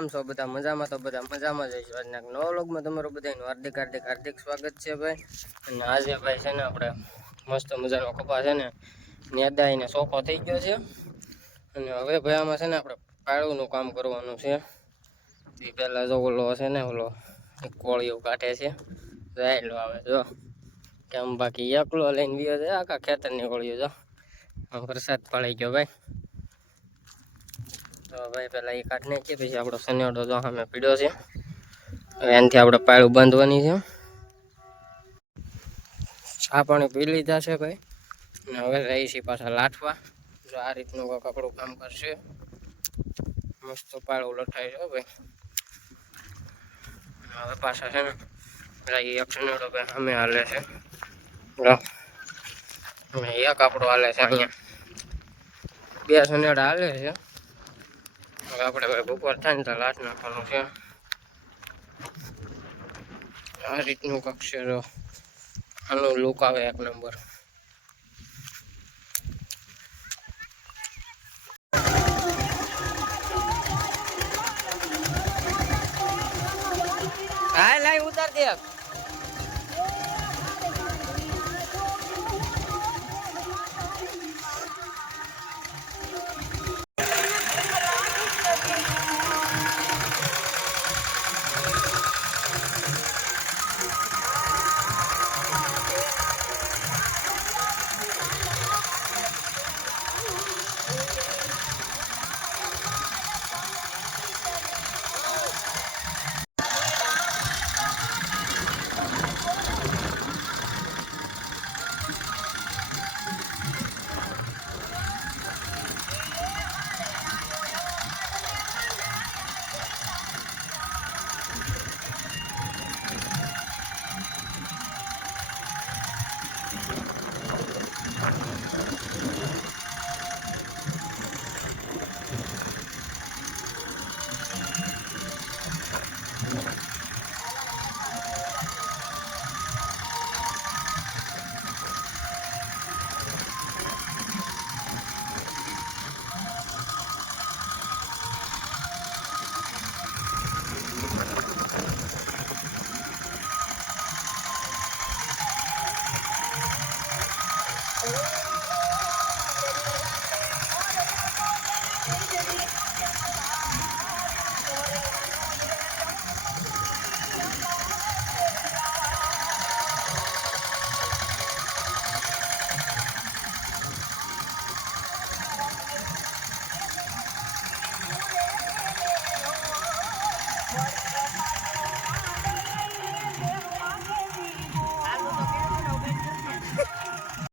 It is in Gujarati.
કેમ છો બધા? મજામાં? તો બધા મજામાં જ છે. આજના નવા વ્લોગમાં તમારું બધાનું હાર્દિક સ્વાગત છે ભાઈ. અને આજે ભાઈ છે ને આપણે મસ્ત મજાનો કપા છે ને નેદાઈને સોકો થઈ ગયો છે. અને હવે ભાઈ આમાં છે ને આપણે પાળુનું કામ કરવાનું છે. તે પહેલાં જો ઓલો છે ને ઓલો કોળીઓ કાઢે છે, રાયડો આવે જો કેમ, બાકી એકલો લઈને વિયો છે આખા ખેતરની કોળીઓ જો. વરસાદ પડી ગયો ભાઈ, તો ભાઈ પેલા એ કાઢ નાખીએ, પછી આપણો સનેડો જો સામે પીડ્યો છે. હવે એનાથી આપણે પાળું બાંધવાની છે. આ પાણી પી લીધા છે ભાઈ, અને હવે રહી છે પાછા લાઠવા. જો આ રીતનું કપડું કામ કરશે, મસ્ત પાળું લઠાય છે ભાઈ. હવે પાછા છે ને એક સનેડો ભાઈ સામે હાલે છે, એક આપણો હાલે છે અહીંયા, બે સનેડા હાલે છે. હવે આપણે ભાઈ બપોર થાય ને તો લાટ નાખવાનું છે. આ રીતનું કક્ષર આનો લુક આવે એક નંબર. હા લાઈ ઉતાર દે.